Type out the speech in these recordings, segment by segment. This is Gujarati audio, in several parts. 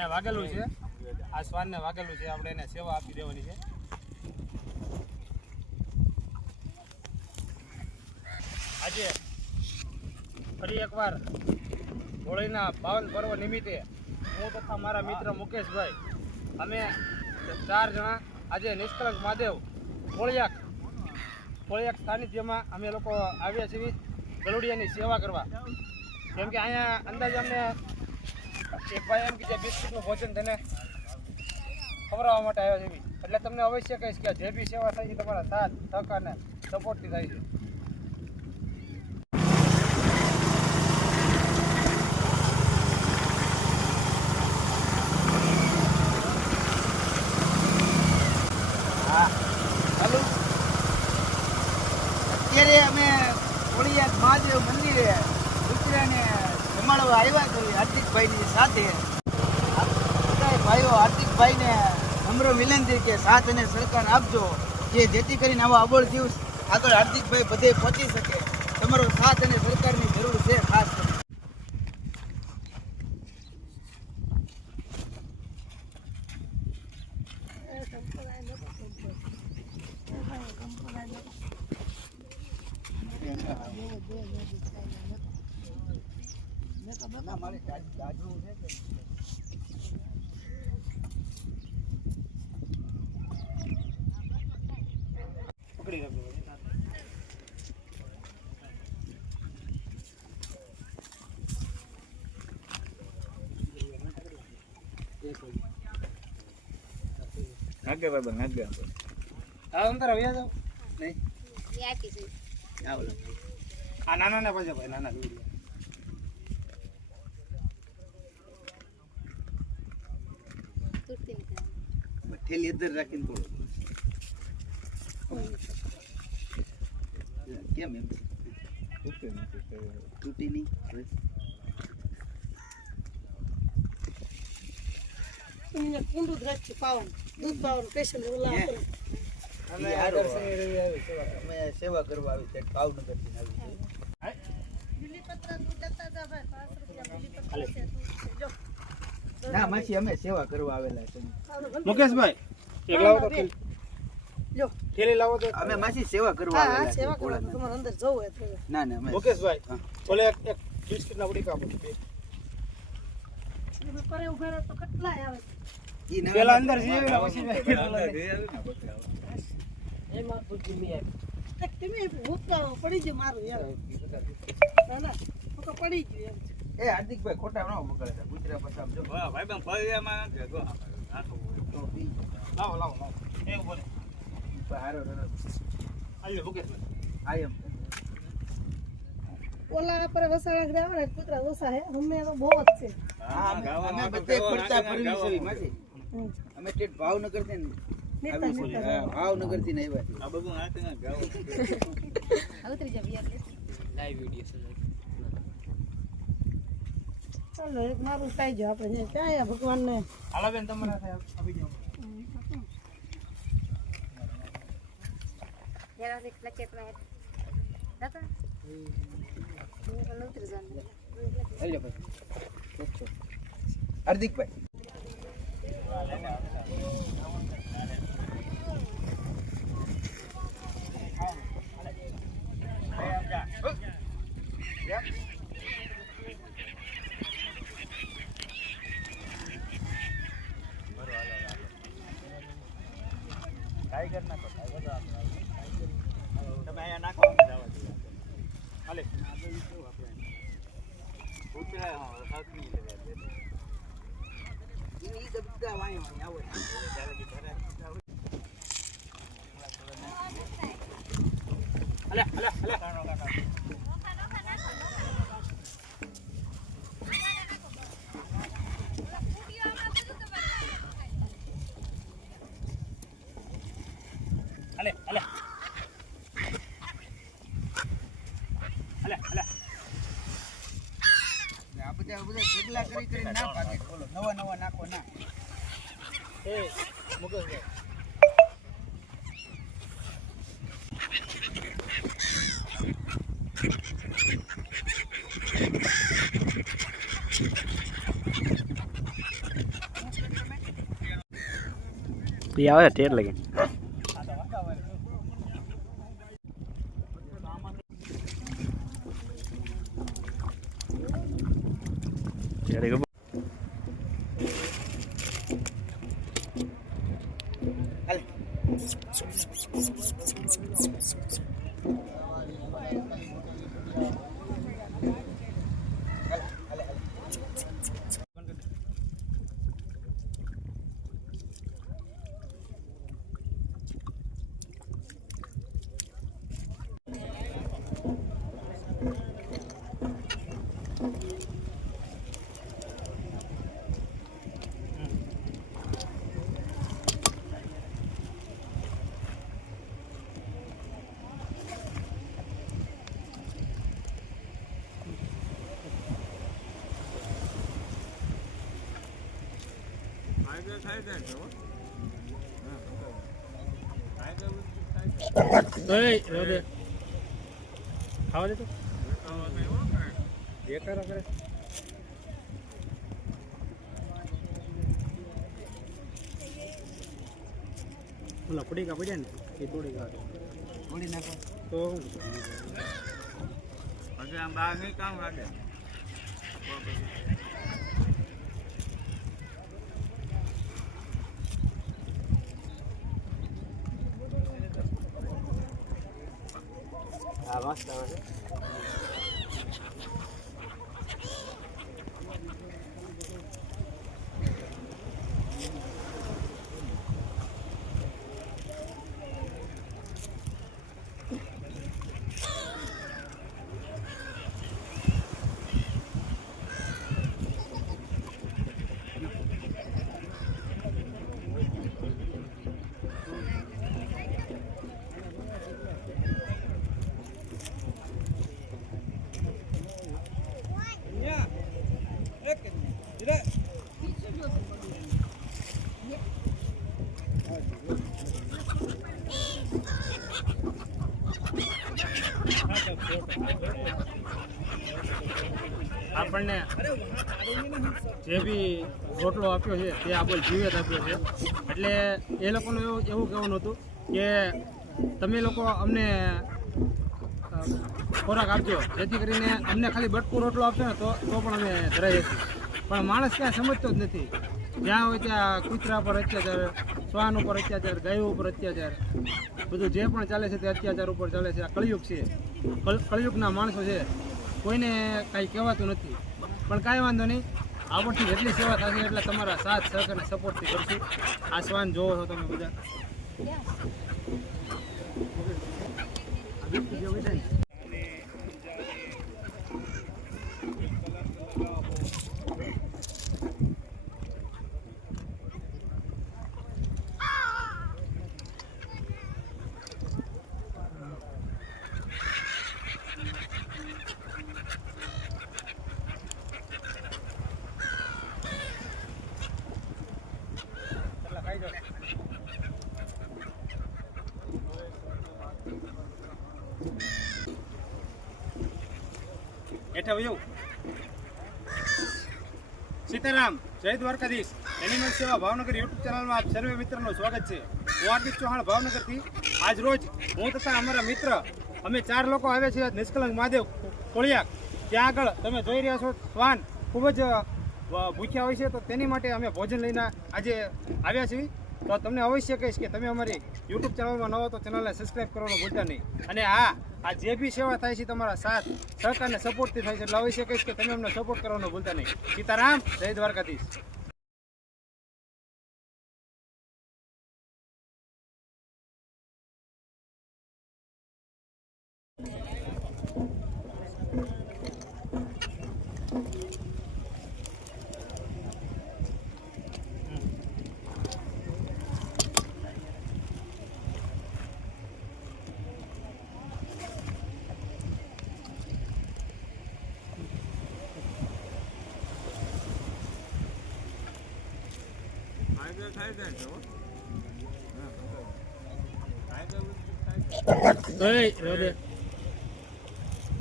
આને વાગેલું છે, આ શ્વાનને વાગેલું છે, આપણે એને સેવા આપી દેવાની છે. આજે ફરી એકવાર હોળીના પાવન પર્વ નિમિત્તે હું તથા મારા મિત્ર મુકેશભાઈ અમે 4 જણા આજે નિષ્કલંક મહાદેવ કોળિયાક સાનિધ્યમાં અમે લોકો આવ્યા છીએ ગલુડિયાની સેવા કરવા. કેમ કે અહીંયા અંદાજે અમને એક ભાઈ એમ કે બિસ્કિટનું ભોજન તેને ખવડાવવા માટે આવ્યા છે. એટલે તમને અવશ્ય કહીશ કે જે બી સેવા થાય છે તમારા સાથ સહકાર અને સપોર્ટથી થાય છે. અત્યારે અમે કોળિયાક મહાદેવ મંદિરે કૂતરાને જમાડવા આવ્યા છીએ હાર્દિકભાઈની સાથે. બધા ભાઈઓ હાર્દિકભાઈને નમ્ર વિનંતી કે સાથ અને સરકાર આપજો, કે જેથી કરીને આવા અબોલ દિવસ આગળ હાર્દિકભાઈ બધે પહોંચી શકે. તમારો સાથ અને સરકારની જરૂર છે ખાસ કરીને. પકડી રાખજો. નાગે બાબા નાગે આ અંદર આવ્યા જાવ નહીં યાકી છે આ નાના ને પાછા ભાઈ નાના દૂર તૂટતી નથી. ઠેલી અંદર રાખીને થોડો કેમ એમ તૂટી નહીં અહીંયા કુંડું દ્રષ્ટિ પાવન દૂધ પાવન પેશન ઓલા અમે સેવા કરવા આવી છે ભાવનગરથી આવી છે. બિલીપત્ર તું જતા જા ભાઈ 5 રૂપિયા બિલીપત્ર જો ના માસી અમે સેવા કરવા આવેલા છે. મુકેશભાઈ એક લાવો તો લો થેલી લાવો તો અમે માસી સેવા કરવા હા આવેલા સેવા છે. કરો તમારે અંદર જવું હોય તો ના ના અમે મુકેશભાઈ બોલે એક બિસ્કિટના ઉડી કાપો બે પરે ઉભા રહો તો કેટલા આવે ઈ નવા પેલા અંદર જીવે પછી એમાં પૂછી મે તમે ભૂતકા પડી ગયો મારું યાર ના હું તો પડી ગયો એમ એ હાર્દિકભાઈ ખોટા ન બગડતા ગુજરા પસામ જો ભાઈ બંધ ફળિયામાં લાવો લાવો લાવો એ બોલે હારો આલ્યો મુકેશભાઈ આયમ ઓલા પર વસાડા ગ્રામ ને કૂતરા ઓસા હે અમે તો બહુ જ છે. હા અમે બધે પડતા ફરવી છે માસી. અમે ટેટ ભાવનગર થી આવી છે. હા ભાવનગર થી આવ્યા છે. આ બધું નાતે ના ગાવ ઉતરી જા બિયાર લે લાઈવ વિડિયો ચાલો એક મારું ખાઈ જાવ આપણે ક્યાં ભગવાન ને હાલો બેન તમારા સાથે આવી જાઓ જરા દેખ લકે તો દાદા ઉતરી જા હાલ્યો ભાઈ હાર્દિકભાઈ ટાઈગર ના તમે અહીંયા નાખો હાલે ઈ બધા વાય વાય આવે હાલે હાલે હાલે હાલે હાલે હાલે હાલે આ બધા ઢગલા કરી ના પાકે બોલો નવા નવા નાખો ના એ મુકેશભાઈ એ આવે ઠેર લાગે ત્યારે ખબર હાલે. ખાવા દે તો જે કરો કરે ઓલા પડી કા પડ્યા ને એ તોડી કા થોડી નાખો. તો પછી આમ બહાર નહીં કામ લાગે આ મસ્ત આવે છે આપણને જે બી રોટલો આપ્યો છે તે આપણે જીવેત આપ્યો છે એટલે એ લોકોનું એવું કહેવાનું હતું કે તમે લોકો અમને ખોરાક આપજો જેથી કરીને અમને ખાલી બટકું રોટલો આપશો ને તો પણ અમે ધરાઈ જશું પણ માણસ ક્યાં સમજતો જ નથી જ્યાં હોય ત્યાં કૂતરા પર અત્યાચાર શ્વાન ઉપર અત્યાચાર ગાયો ઉપર અત્યાચાર બધું જે પણ ચાલે છે તે અત્યાચાર ઉપર ચાલે છે આ કળિયુગ છે કળિયુગના માણસો છે કોઈને કાંઈ કહેવાતું નથી પણ કાંઈ વાંધો નહીં આપણથી જેટલી સેવા થશે એટલે તમારા સાથ સહકાર અને સપોર્ટથી કરશું આ શ્વાન જોવો છો તમે બધા હેઠા વયો સીતારામ જય દ્વારકાધીશ એનિમલ સેવા ભાવનગર યુટ્યુબ ચેનલમાં આપ સર્વે મિત્રોનું સ્વાગત છે હું હાર્દિક ચૌહાણ ભાવનગરથી આજ રોજ હું તથા અમારા મિત્ર અમે 4 લોકો આવ્યા છીએ નિષ્કલંક મહાદેવ કોળિયાક ત્યાં આગળ તમે જોઈ રહ્યા છો શ્વાન ખૂબ જ ભૂખ્યા હોય છે તો તેની માટે અમે ભોજન લઈને આજે આવ્યા છીએ તો તમને અવશ્ય કહીશ કે તમે અમારી યુટ્યુબ ચેનલમાં ન હો તો ચેનલને સબસ્ક્રાઈબ કરવાનું ભૂલતા નહીં અને આ જે બી સેવા થાય છે તમારા સાથ સહકાર અને સપોર્ટથી થાય છે એટલે અવશ્ય કહીશ કે તમે અમને સપોર્ટ કરવાનું ભૂલતા નહીં સીતારામ જય દ્વારકાધીશ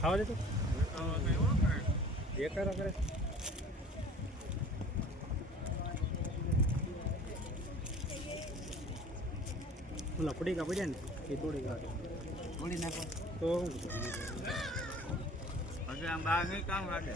ખાવા દે તો જે કરો કરે ઓલા પડીકા પડ્યા ને એ તોડી કાઢો તોડી નાખો. તો શું પછી આમ બહાર નહીં કામ લાગે.